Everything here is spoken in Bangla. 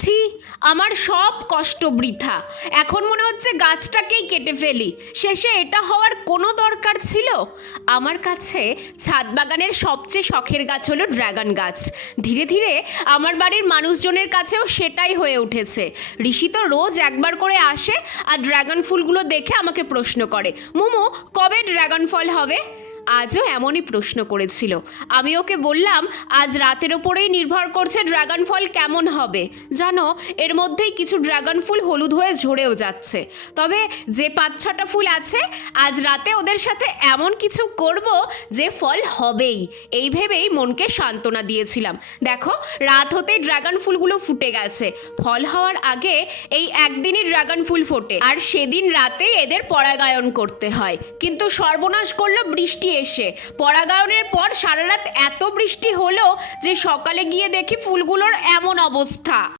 ছি, আমার সব কষ্ট বৃথা। এখন মনে হচ্ছে গাছটাকেই কেটে ফেলি। শেষে এটা হওয়ার কোনো দরকার ছিল? আমার কাছে ছাদ বাগানের সবচেয়ে শখের গাছ হলো ড্রাগন গাছ। ধীরে ধীরে আমার বাড়ির মানুষজনের কাছেও সেটাই হয়ে উঠেছে। ঋষি তো রোজ একবার করে আসে আর ড্রাগন ফুলগুলো দেখে আমাকে প্রশ্ন করে, মোমো, কবে ড্রাগন ফল হবে? আজও এমনই প্রশ্ন করেছিল। আমি ওকে বললাম, আজ রাতের ওপরেই নির্ভর করছে ড্রাগন ফল কেমন হবে। জানো, এর মধ্যেই কিছু ড্রাগন ফুল হলুদ হয়ে ঝরেও যাচ্ছে। তবে যে 5-6টা ফুল আছে, আজ রাতে ওদের সাথে এমন কিছু করব যে ফল হবেই, এই ভেবেই মনকে সান্ত্বনা দিয়েছিলাম। দেখো, রাত হতেই ড্রাগন ফুলগুলো ফুটে গেছে। ফল হওয়ার আগে এই একদিনই ড্রাগন ফুল ফোটে, আর সেদিন রাতেই এদের পরাগায়ন করতে হয়। কিন্তু সর্বনাশ করলো বৃষ্টি এসে। পরাগায়নের পর সারা রাত এত বৃষ্টি হলো যে সকালে গিয়ে দেখি ফুলগুলোর এমন অবস্থা।